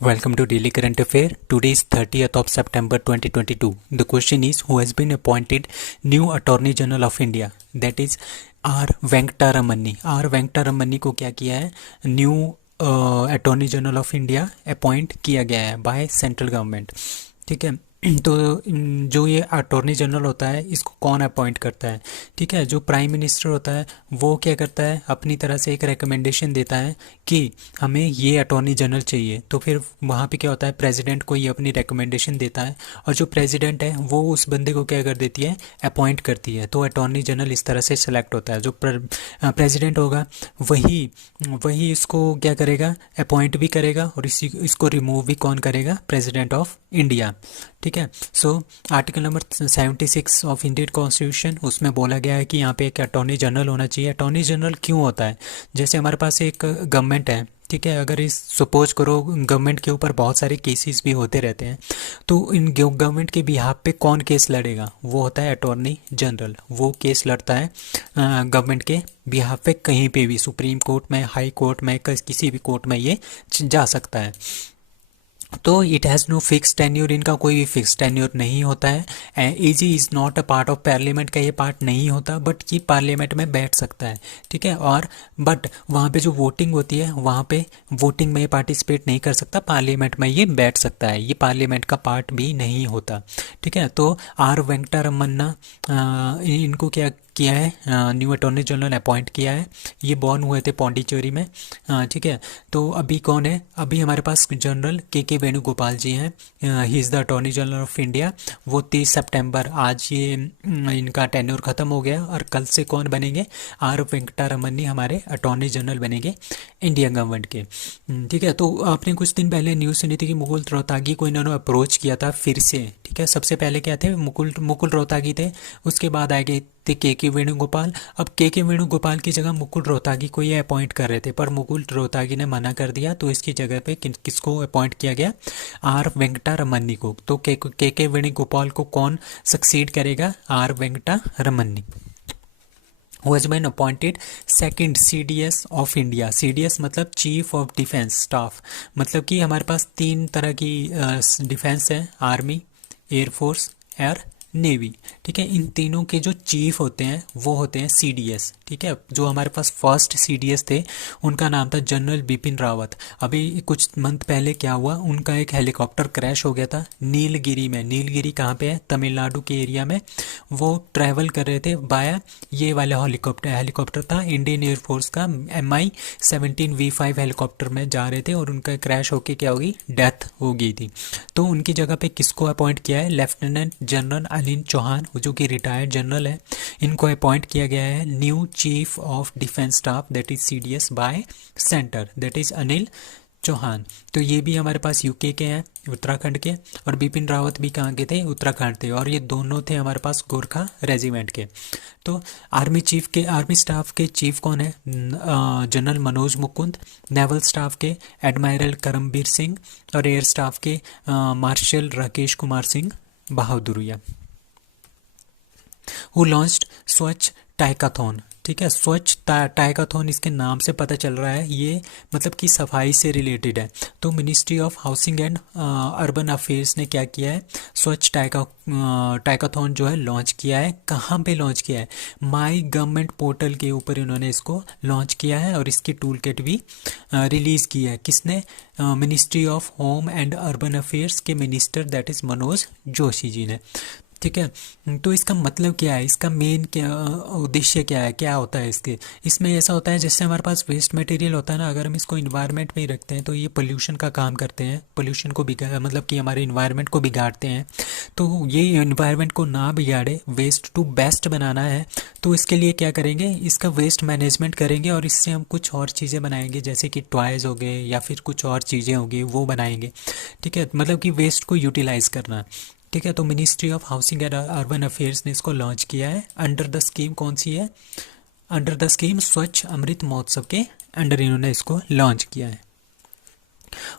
Welcome to Daily Current Affair. Today is 30th of September 2022. The question is, who has been appointed new Attorney General of India? That is R. Venkataramanni. R. Venkataramanni को क्या किया है? New attorney general of India appoint किया गया है by central government. ठीक है. तो जो ये अटॉर्नी जनरल होता है इसको कौन अपॉइंट करता है? ठीक है. जो प्राइम मिनिस्टर होता है वो क्या करता है, अपनी तरह से एक रिकमेंडेशन देता है कि हमें ये अटॉर्नी जनरल चाहिए. तो फिर वहाँ पे क्या होता है, प्रेसिडेंट को ये अपनी रिकमेंडेशन देता है और जो प्रेसिडेंट है वो उस बंदे को क्या कर देती है, अपॉइंट करती है. तो अटॉर्नी जनरल इस तरह से सेलेक्ट होता है. जो प्रेसिडेंट होगा वही वही इसको क्या करेगा, अपॉइंट भी करेगा और इसको रिमूव भी कौन करेगा, प्रेसिडेंट ऑफ इंडिया. ठीक है. So article number 76 of Indian constitution, उसमें बोला गया है कि यहाँ पे एक अटॉर्नी जनरल होना चाहिए. अटॉर्नी जनरल क्यों होता है? जैसे हमारे पास एक गवर्नमेंट है, ठीक है, अगर इस सपोज करो गवर्नमेंट के ऊपर बहुत सारे केसेस भी होते रहते हैं, तो इन गवर्नमेंट के बिहाफ पे कौन केस लड़ेगा? वो होता है अटॉर्नी जनरल. वो केस लड़ता है गवर्नमेंट के बिहाफ पे कहीं पे भी, सुप्रीम कोर्ट में, हाई कोर्ट में, किसी भी कोर्ट में ये जा सकता है. तो it has no fix tenure, इनका कोई भी फिक्स टेन्योर नहीं होता है. AG is not a part of parliament का ये पार्ट नहीं होता, बट ये पार्लियामेंट में बैठ सकता है. ठीक है. और बट वहाँ पे जो वोटिंग होती है वहाँ पे वोटिंग में ये पार्टिसिपेट नहीं कर सकता, पार्लियामेंट में ये बैठ सकता है. ये पार्लियामेंट का पार्ट भी नहीं होता. ठीक है. तो आर वेंकटरमन्ना इनको क्या किया है, न्यू अटॉर्नी जनरल अपॉइंट किया है. ये बॉर्न हुए थे पौंडीचेरी में. ठीक है. तो अभी कौन है? अभी हमारे पास जनरल के वेणुगोपाल जी हैं. He is the attorney general of India. वो 30 सितंबर, आज ये इनका टेन्योर ख़त्म हो गया और कल से कौन बनेंगे, आर वेंकटरमन्नी हमारे अटॉर्नी जनरल बनेंगे इंडियन गवर्नमेंट के. ठीक है. तो आपने कुछ दिन पहले न्यूज़ सुनी थी कि मुकुल रोहतगी को इन्होंने अप्रोच किया था फिर से. ठीक है. सबसे पहले क्या थे, मुकुल रोहतगी थे. उसके बाद आ गए थे के वेणुगोपाल. अब के वेणुगोपाल की जगह मुकुल रोहतगी को ये अपॉइंट कर रहे थे, पर मुकुल रोहतगी ने मना कर दिया. तो इसकी जगह पे किसको अपॉइंट किया गया, आर वेंकटरमन्नी को. तो के वेणुगोपाल को कौन सक्सीड करेगा, R Venkataramani. Who has been appointed second CDS of India. CDS मतलब चीफ ऑफ डिफेंस स्टाफ. मतलब कि हमारे पास तीन तरह की डिफेंस है, आर्मी, एयरफोर्स और नेवी. ठीक है. इन तीनों के जो चीफ होते हैं वो होते हैं CDS. ठीक है. जो हमारे पास फर्स्ट CDS थे उनका नाम था जनरल बिपिन रावत. अभी कुछ मंथ पहले क्या हुआ, उनका एक हेलीकॉप्टर क्रैश हो गया था नीलगिरी में. नीलगिरी कहाँ पे है, तमिलनाडु के एरिया में. वो ट्रैवल कर रहे थे बाया, ये वाला हेलीकॉप्टर था इंडियन एयरफोर्स का, MI-17 V5 हेलीकॉप्टर में जा रहे थे और उनका क्रैश होके क्या होगी, डेथ हो गई थी. तो उनकी जगह पे किसको अपॉइंट किया है, लेफ्टिनेंट जनरल अनिल चौहान, जो कि रिटायर्ड जनरल है. इनको अपॉइंट किया गया है new chief of defence staff, that is CDS by centre, that is Anil Chauhan. तो ये भी हमारे पास यूके के हैं, उत्तराखंड के. और बिपिन रावत भी कहाँ के थे, उत्तराखंड थे. और ये दोनों थे हमारे पास गोरखा रेजिमेंट के. तो आर्मी स्टाफ के चीफ कौन है, general Manoj Mukund. Naval staff के एडमायरल करमबीर सिंह. और एयर स्टाफ के marshal Rakesh Kumar Singh Bhadauria. Who launched Swachh toycathon. ठीक है. स्वच्छ टाइकाथॉन इसके नाम से पता चल रहा है ये मतलब कि सफाई से रिलेटेड है. तो ministry of housing and urban affairs ने क्या किया है, स्वच्छ टाइकाथॉन जो है लॉन्च किया है. कहाँ पे लॉन्च किया है, माई गवर्नमेंट पोर्टल के ऊपर इन्होंने इसको लॉन्च किया है. और इसकी टूल किट भी रिलीज़ की है. किसने, ministry of home and urban affairs के minister, that is Manoj Joshi ji ने. ठीक है. तो इसका मतलब क्या है, इसका मेन क्या उद्देश्य क्या है, क्या होता है इसमें ऐसा होता है जैसे हमारे पास वेस्ट मटेरियल होता है ना, अगर हम इसको इन्वायरमेंट में ही रखते हैं तो ये पोल्यूशन का काम करते हैं, पोल्यूशन को मतलब कि हमारे इन्वायरमेंट को बिगाड़ते हैं. तो ये इन्वायरमेंट को ना बिगाड़े, वेस्ट टू बेस्ट बनाना है. तो इसके लिए क्या करेंगे, इसका वेस्ट मैनेजमेंट करेंगे और इससे हम कुछ और चीज़ें बनाएंगे, जैसे कि टॉयज़ हो गए या फिर कुछ और चीज़ें होगी वो बनाएंगे. ठीक है. मतलब कि वेस्ट को यूटिलाइज़ करना. ठीक है. तो ministry of housing and urban affairs ने इसको लॉन्च किया है. अंडर द स्कीम कौन सी है, अंडर द स्कीम स्वच्छ अमृत महोत्सव के अंडर इन्होंने इसको लॉन्च किया है.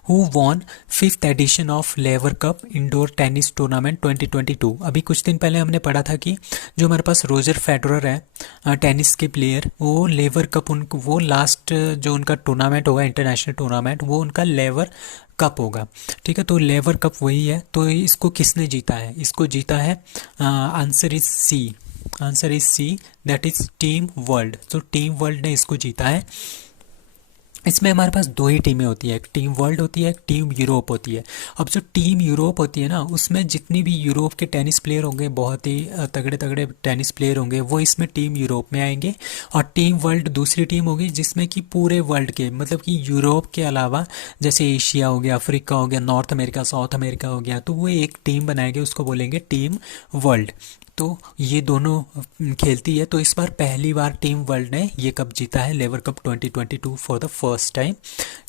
Who won 5th edition of Laver Cup indoor tennis tournament 2022. अभी कुछ दिन पहले हमने पढ़ा था कि जो हमारे पास रोजर फेडरर है टेनिस के प्लेयर, वो लेवर कप वो लास्ट जो उनका टूर्नामेंट होगा इंटरनेशनल टूर्नामेंट, वो उनका लेवर कप होगा। ठीक है, तो लेवर कप वही है। तो इसको किसने जीता है? इसको जीता है, answer is C, answer is C, that is team world. तो टीम वर्ल्ड ने इसको जीता है। इसमें हमारे पास दो ही टीमें होती है, एक टीम वर्ल्ड होती है, एक टीम यूरोप होती है। अब जो टीम यूरोप होती है ना, उसमें जितनी भी यूरोप के टेनिस प्लेयर होंगे, बहुत ही तगड़े तगड़े टेनिस प्लेयर होंगे, वो इसमें टीम यूरोप में आएंगे। और टीम वर्ल्ड दूसरी टीम होगी, जिसमें कि पूरे वर्ल्ड के, मतलब कि यूरोप के अलावा जैसे एशिया हो गया, अफ्रीका हो गया, नॉर्थ अमेरिका, साउथ अमेरिका हो गया, तो वो एक टीम बनाएंगे, उसको बोलेंगे टीम वर्ल्ड। तो ये दोनों खेलती है। तो इस बार पहली बार टीम वर्ल्ड ने ये कप जीता है, Laver cup 2022 for the first time.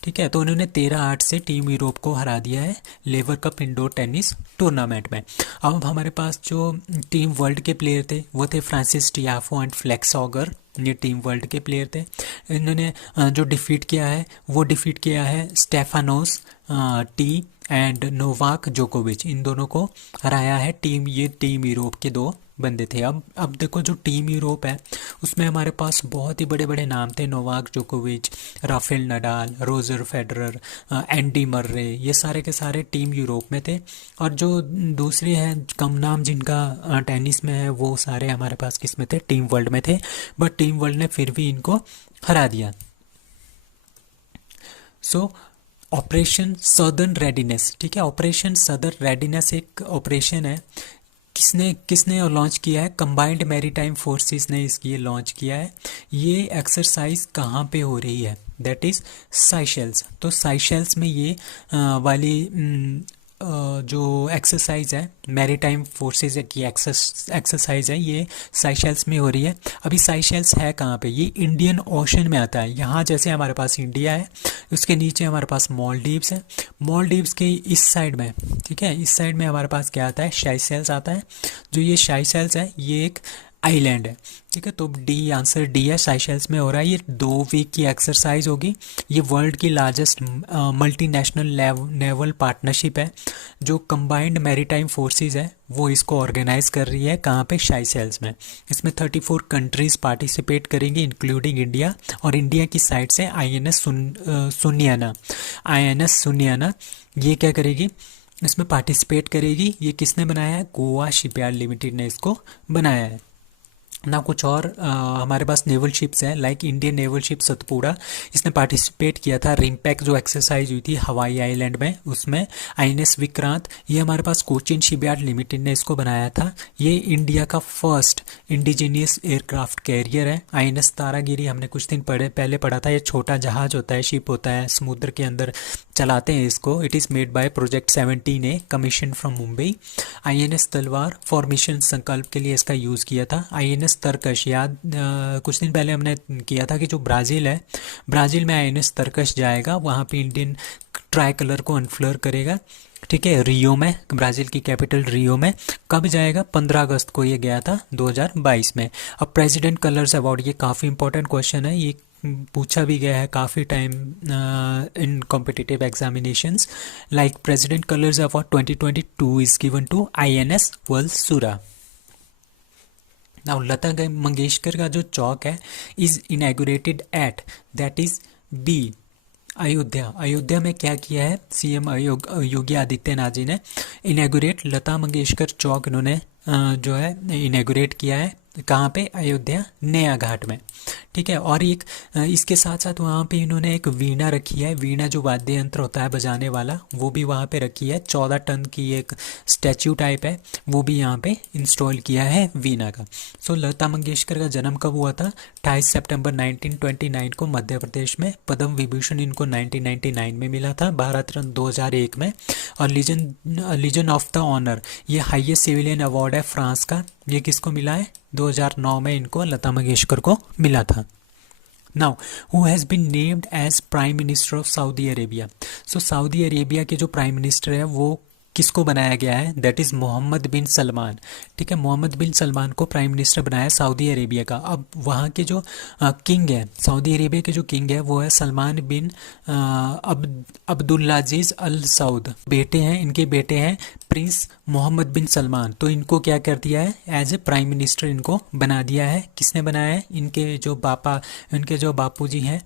ठीक है, तो उन्होंने 13-8 से टीम यूरोप को हरा दिया है Laver Cup indoor tennis tournament में। अब हमारे पास जो टीम वर्ल्ड के प्लेयर थे वो थे Frances Tiafoe and Felix Auger, ये टीम वर्ल्ड के प्लेयर थे। इन्होंने जो डिफीट किया है वो डिफीट किया है स्टेफानोस टी एंड नोवाक जोकोविच, इन दोनों को हराया है टीम, ये टीम यूरोप के दो बंदे थे। अब देखो जो टीम यूरोप है उसमें हमारे पास बहुत ही बड़े बड़े नाम थे, नोवाक जोकोविच, Rafael Nadal, Roger Federer, Andy Murray, ये सारे के सारे टीम यूरोप में थे। और जो दूसरे हैं कम नाम जिनका टेनिस में है, वो सारे हमारे पास किस में थे? टीम वर्ल्ड में थे। बट टीम वर्ल्ड ने फिर भी इनको हरा दिया। सो ऑपरेशन सदर्न रेडीनेस, ठीक है, ऑपरेशन सदर्न रेडीनेस एक ऑपरेशन है। किसने किसने लॉन्च किया है? कंबाइंड मैरीटाइम फोर्सेस ने इसकी लॉन्च किया है। ये एक्सरसाइज कहाँ पे हो रही है? That is Seychelles. तो साइशेल्स में ये वाली जो एक्सरसाइज है, मैरीटाइम फोर्सेस की एक्सरसाइज है, ये साइशेल्स में हो रही है। अभी साइशेल्स है कहाँ पे? ये इंडियन ओशन में आता है। यहाँ जैसे हमारे पास इंडिया है, उसके नीचे हमारे पास मालदीव्स है, मालदीव्स के इस साइड में, ठीक है, इस साइड में हमारे पास क्या आता है? साइशेल्स आता है। जो ये साइशेल्स है ये एक आइलैंड है। ठीक है, तो डी, आंसर डी है, साइशेल्स में हो रहा है। ये 2 वीक की एक्सरसाइज होगी। ये वर्ल्ड की लार्जेस्ट मल्टीनेशनल नेवल पार्टनरशिप है। जो कंबाइंड मैरीटाइम फोर्सेस है वो इसको ऑर्गेनाइज कर रही है। कहाँ पे? साइशेल्स में। इसमें 34 कंट्रीज पार्टिसिपेट करेंगी इंक्लूडिंग इंडिया। और इंडिया की साइड से आईएनएस सुनियाना ये क्या करेगी? इसमें पार्टिसिपेट करेगी। ये किसने बनाया है? गोवा शिपयार्ड लिमिटेड ने इसको बनाया है ना। कुछ और हमारे पास नेवल शिप्स हैं, like Indian naval ship Satpura, इसने पार्टिसिपेट किया था। रिम्पैक जो एक्सरसाइज हुई थी हवाई आइलैंड में, उसमें आईएनएस विक्रांत, ये हमारे पास कोचिन शिपयार्ड लिमिटेड ने इसको बनाया था। ये इंडिया का फर्स्ट इंडिजीनियस एयरक्राफ्ट कैरियर है। आईएनएस तारागिरी हमने कुछ दिन पहले पढ़ा था। ये छोटा जहाज होता है, शिप होता है, समुद्र के अंदर चलाते हैं इसको। It is made by project 17 A, commission from Mumbai. INS तलवार फॉर मिशन संकल्प के लिए इसका यूज़ किया था। आईएनएस तरकश, याद कुछ दिन पहले हमने किया था कि जो ब्राज़ील है, ब्राज़ील में आईएनएस तरकश जाएगा, वहाँ पे इंडियन ट्राई कलर को अनफ्लर करेगा। ठीक है, रियो में, ब्राज़ील की कैपिटल रियो में। कब जाएगा? 15 अगस्त को ये गया था 2022 में। अब प्रेसिडेंट कलर्स अवार्ड, ये काफ़ी इंपॉर्टेंट क्वेश्चन है, ये पूछा भी गया है काफ़ी time in competitive examinations. Like president colours award 2022 is given to INS Valsura. Now Lata Mangeshkar का जो चौक है is inaugurated at, that is B, Ayodhya. Ayodhya में क्या किया है? सीएम योगी आदित्यनाथ जी ने इनैगुरेट लता मंगेशकर चौक इन्होंने जो है इनैगुरेट किया है। कहाँ पे? अयोध्या नया घाट में। ठीक है, और एक इसके साथ साथ वहाँ पे इन्होंने एक वीणा रखी है। वीणा जो वाद्य यंत्र होता है बजाने वाला, वो भी वहाँ पे रखी है। 14 टन की एक स्टैच्यू टाइप है, वो भी यहाँ पे इंस्टॉल किया है वीणा का। सो लता मंगेशकर का जन्म कब हुआ था? 28 सितंबर 1929 को मध्य प्रदेश में। पद्म विभूषण इनको 1999 में मिला था, भारत रत्न 2001 में। और लीजन ऑफ द ऑनर, ये हाईएस्ट सिविलियन अवार्ड है फ्रांस का, ये किसको मिला है? 2009 में इनको लता मंगेशकर को मिला था। Now who has been named as prime minister of Saudi Arabia? So Saudi Arabia के जो प्राइम मिनिस्टर है वो किसको बनाया गया है? दैट इज़ मोहम्मद बिन सलमान। ठीक है, मोहम्मद बिन सलमान को प्राइम मिनिस्टर बनाया सऊदी अरेबिया का। अब वहाँ के जो किंग है, सऊदी अरेबिया के जो किंग है वो है Salman bin Abdulaziz Al Saud. बेटे हैं, इनके बेटे हैं प्रिंस मोहम्मद बिन सलमान, तो इनको क्या कर दिया है, एज ए प्राइम मिनिस्टर इनको बना दिया है। किसने बनाया है, इनके जो बापूजी हैं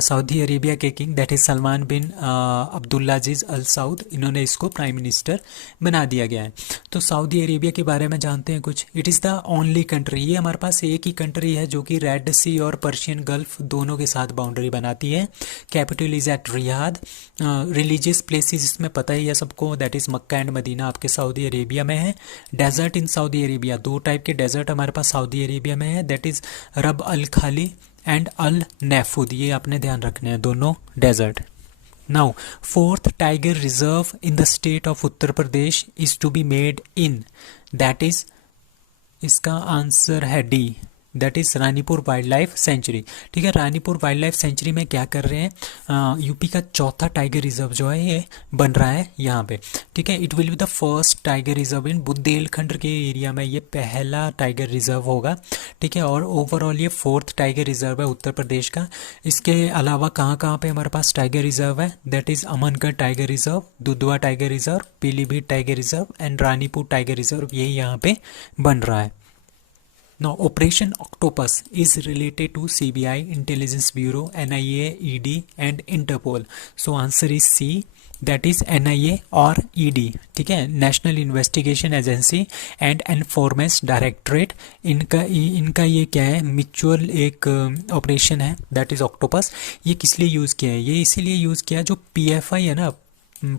सऊदी अरेबिया के king, that is Salman bin Abdulaziz Al Saud, इन्होंने इसको प्राइम मिनिस्टर बना दिया गया है। तो सऊदी अरेबिया के बारे में जानते हैं कुछ। It is the only country, ये हमारे पास एक ही कंट्री है जो कि रेड सी और पर्शियन गल्फ दोनों के साथ बाउंड्री बनाती है। Capital is at Riyadh. Religious places इसमें पता ही है सबको, that is Mecca and Medina आपके सऊदी अरेबिया में है। डेजर्ट इन सऊदी अरेबिया, दो टाइप के डेजर्ट हमारे पास सऊदी अरेबिया में है, दैट इज़ रब अल खाली एंड अल नैफुद, ये आपने ध्यान रखने हैं दोनों desert. Now fourth tiger reserve in the state of Uttar Pradesh is to be made in, that is, इसका आंसर है D, that is Ranipur wildlife sanctuary. ठीक है, रानीपुर वाइल्ड लाइफ सेंचुरी में क्या कर रहे हैं, यूपी का चौथा टाइगर रिजर्व जो है ये बन रहा है यहाँ पे। ठीक है, it will be the first tiger reserve इन बुंदेलखंड के एरिया में, ये पहला टाइगर रिजर्व होगा। ठीक है, और ओवरऑल ये फोर्थ टाइगर रिजर्व है उत्तर प्रदेश का। इसके अलावा कहाँ कहाँ पे हमारे पास टाइगर रिजर्व है, that is Amangarh tiger reserve, Dudhwa tiger reserve, Pilibhit tiger reserve and Ranipur tiger reserve, ये यहाँ पे बन रहा है। Now, Operation Octopus is related to CBI, Intelligence Bureau, NIA, ED, and Interpol. So, answer is C. That is NIA or ED. ठीक है, national investigation agency and enforcement directorate, इनका ये क्या है, म्यूचुअल एक ऑपरेशन है, दैट इज ऑक्टोपस। ये किस लिए यूज़ किया है, ये इसीलिए यूज़ किया जो PFI है ना,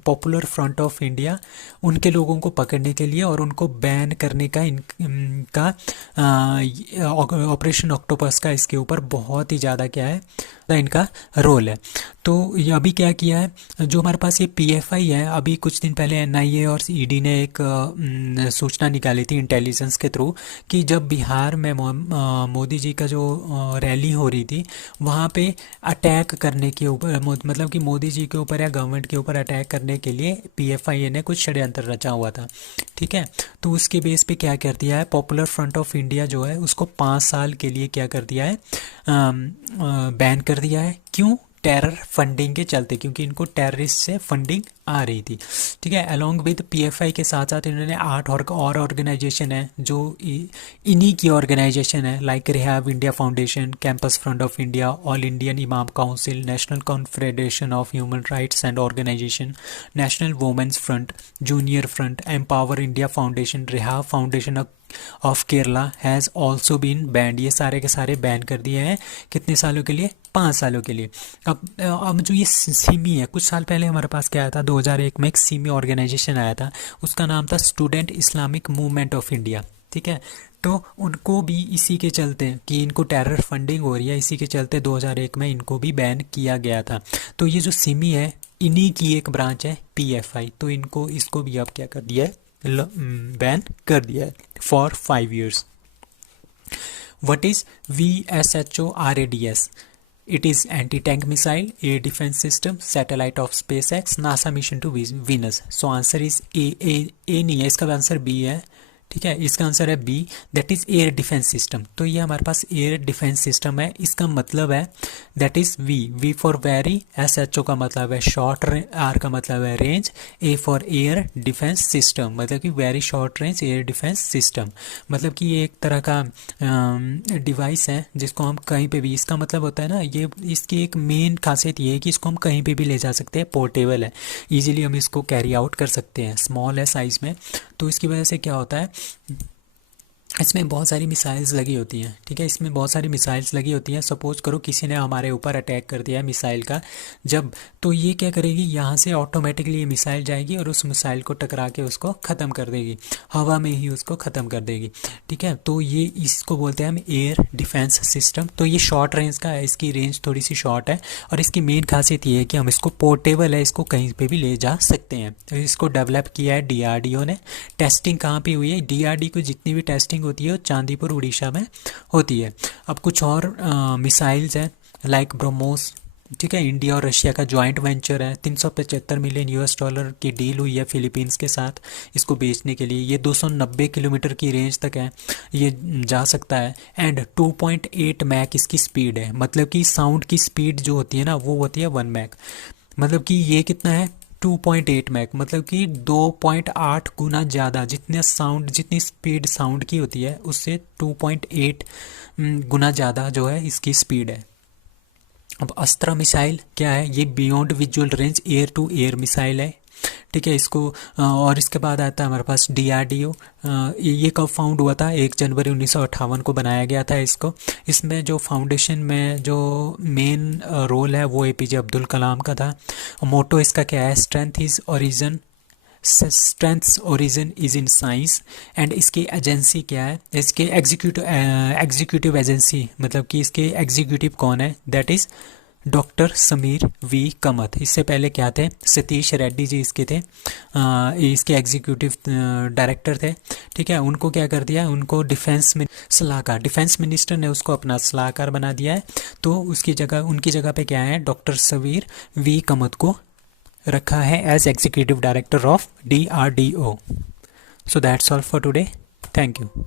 पॉपुलर फ्रंट ऑफ इंडिया, उनके लोगों को पकड़ने के लिए और उनको बैन करने का इनका ऑपरेशन ऑक्टोपस का इसके ऊपर बहुत ही ज़्यादा क्या है, इनका रोल है। तो ये अभी क्या किया है, जो हमारे पास ये PFI है, अभी कुछ दिन पहले NIA और ED ने एक सूचना निकाली थी इंटेलिजेंस के थ्रू कि जब बिहार में मोदी जी का जो रैली हो रही थी, वहाँ पे अटैक करने के ऊपर, मतलब कि मोदी जी के ऊपर या गवर्नमेंट के ऊपर अटैक करने के लिए PFI ने कुछ षड्यंत्र रचा हुआ था। ठीक है, तो उसके बेस पे क्या कर दिया है, पॉपुलर फ्रंट ऑफ इंडिया जो है उसको 5 साल के लिए क्या कर दिया है, बैन कर दिया है। क्यों, टेरर फंडिंग के चलते, क्योंकि इनको टेररिस्ट से फंडिंग आ रही थी। ठीक है, अलोंग विद PFI के साथ साथ इन्होंने 8 और ऑर्गेनाइजेशन है जो इन्हीं की ऑर्गेनाइजेशन है, like Rehab India Foundation, Campus Front of India, All Indian Imam Council, National Confederation of Human Rights and Organisation, National Women's Front, Junior Front, Empower India Foundation, Rehab Foundation of Kerala has also been banned, ये सारे के सारे ban कर दिए हैं। कितने सालों के लिए, 5 सालों के लिए। अब जो ये सिमी है, कुछ साल पहले हमारे पास क्या आया था, 2001 में एक सिमी ऑर्गेनाइजेशन आया था, उसका नाम था student Islamic movement of India. ठीक है, तो उनको भी इसी के चलते कि इनको टेरर फंडिंग हो रही है, इसी के चलते 2001 में इनको भी बैन किया गया था। तो ये जो सिमी है, इन्हीं की एक ब्रांच है PFI, तो इसको भी अब क्या कर दिया है, बैन कर दिया है for 5 years। What is VSHORADS? It is anti-tank missile, air defense system, satellite of SpaceX, NASA mission to Venus. So answer is A नहीं है, इसका आंसर B है। ठीक है, इसका आंसर है B, that is air defence system. तो ये हमारे पास एयर डिफेंस सिस्टम है, इसका मतलब है that is V for very, SHO का मतलब है शॉर्ट, R का मतलब है range, A for air defence system, मतलब कि very short range air defence system, मतलब कि ये एक तरह का डिवाइस है जिसको हम कहीं पे भी, इसका मतलब होता है ना, ये इसकी एक मेन खासियत ये है कि इसको हम कहीं पे भी ले जा सकते हैं, पोर्टेबल है, ईजिली हम इसको कैरी आउट कर सकते हैं, स्मॉल है साइज़ में। तो इसकी वजह से क्या होता है, इसमें बहुत सारी मिसाइल्स लगी होती हैं। ठीक है, इसमें बहुत सारी मिसाइल्स लगी होती हैं। सपोज करो किसी ने हमारे ऊपर अटैक कर दिया है मिसाइल का, जब तो ये क्या करेगी, यहाँ से ऑटोमेटिकली ये मिसाइल जाएगी और उस मिसाइल को टकरा के उसको ख़त्म कर देगी, हवा में ही उसको ख़त्म कर देगी। ठीक है, तो ये इसको बोलते हैं हम एयर डिफेंस सिस्टम। तो ये शॉर्ट रेंज का है, इसकी रेंज थोड़ी सी शॉर्ट है और इसकी मेन खासियत ये है कि हम इसको पोर्टेबल है, इसको कहीं पर भी ले जा सकते हैं। तो इसको डेवलप किया है DRDO ने। टेस्टिंग कहाँ पर हुई है, DRDO को जितनी भी टेस्टिंग होती है चांदीपुर उड़ीसा में होती है। अब कुछ और मिसाइल्स हैं लाइक ब्रह्मोस। ठीक है, इंडिया और रशिया का जॉइंट वेंचर है, 375 मिलियन $US की डील हुई है फिलीपींस के साथ इसको बेचने के लिए। ये 290 किलोमीटर की रेंज तक है, ये जा सकता है एंड 2.8 मैक इसकी स्पीड है, मतलब कि साउंड की स्पीड जो होती है ना वो होती है 1 मैक, मतलब कि ये कितना है 2.8 मैक, मतलब कि 2.8 गुना ज़्यादा, जितनी स्पीड साउंड की होती है उससे 2.8 गुना ज़्यादा जो है इसकी स्पीड है। अब अस्त्रा मिसाइल क्या है, ये beyond visual range air to air missile है, ठीक है। इसको और इसके बाद आता है हमारे पास DRDO। ये कब फाउंड हुआ था, 1 जनवरी 1958 को बनाया गया था इसको। इसमें जो फाउंडेशन में जो मेन रोल है वो APJ अब्दुल कलाम का था। मोटो इसका क्या है, strengths origin is in science. And इसकी एजेंसी क्या है, इसके एग्जीक्यूटिव एजेंसी, मतलब कि इसके एग्जीक्यूटिव कौन है, that is doctor Sameer V Kamath. इससे पहले क्या थे, सतीश रेड्डी जी इसके थे, इसके एग्जीक्यूटिव डायरेक्टर थे, ठीक है। उनको क्या कर दिया, उनको डिफेंस मिनिस्टर ने उसको अपना सलाहकार बना दिया है। तो उनकी जगह पे क्या है, डॉक्टर समीर वी कमथ को रखा है as executive director of DRDO। So that's all for today, thank you.